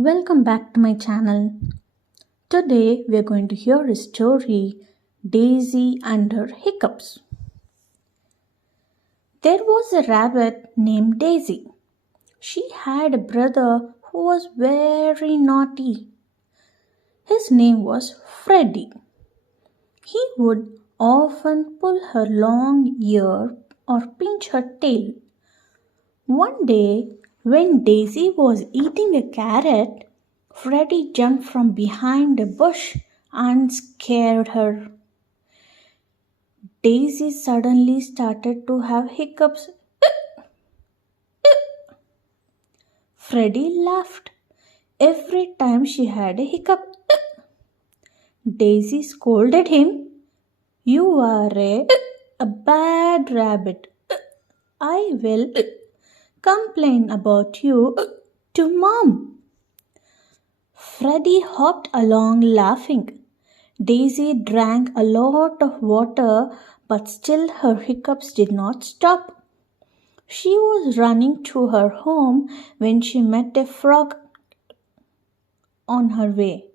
Welcome back to my channel. Today we are going to hear a story, Daisy and her hiccups. There was a rabbit named Daisy. She had a brother who was very naughty. His name was Freddy. He would often pull her long ear or pinch her tail. One day, when Daisy was eating a carrot, Freddy jumped from behind a bush and scared her. Daisy suddenly started to have hiccups. Freddy laughed every time she had a hiccup. Daisy scolded him. You are a bad rabbit. I will complain about you to Mom. Freddy hopped along laughing. Daisy drank a lot of water, but still her hiccups did not stop. She was running to her home when she met a frog on her way.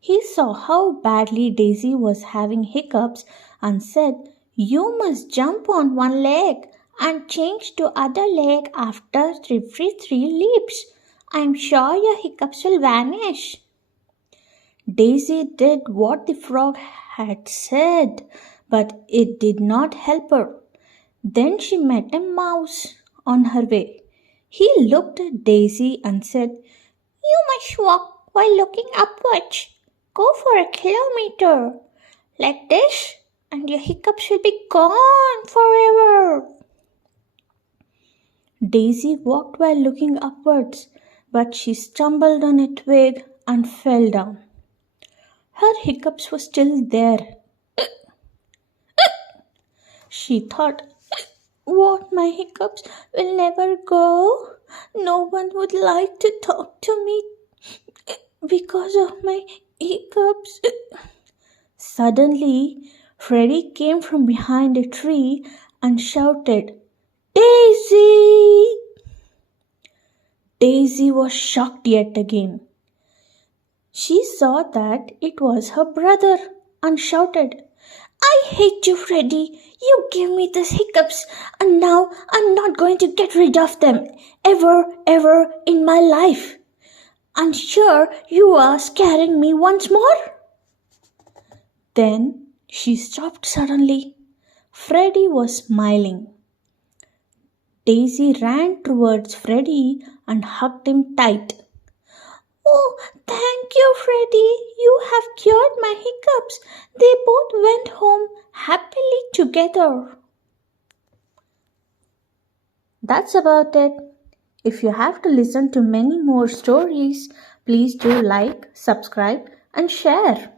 He saw how badly Daisy was having hiccups and said, You must jump on one leg and change to other leg after every 3 leaps. I'm sure your hiccups will vanish. Daisy did what the frog had said, but it did not help her. Then she met a mouse on her way. He looked at Daisy and said, You must walk while looking upwards. Go for a kilometer. Like this, and your hiccups will be gone forever. Daisy walked while looking upwards, but she stumbled on a twig and fell down. Her hiccups were still there. She thought, What, my hiccups will never go? No one would like to talk to me because of my hiccups. Suddenly, Freddy came from behind a tree and shouted, Daisy! Daisy was shocked yet again. She saw that it was her brother and shouted, I hate you, Freddy. You gave me these hiccups and now I'm not going to get rid of them ever in my life. I'm sure you are scaring me once more. Then she stopped suddenly. Freddy was smiling. Daisy ran towards Freddy and hugged him tight. Oh, thank you, Freddy. You have cured my hiccups. They both went home happily together. That's about it. If you have to listen to many more stories, please do like, subscribe, and share.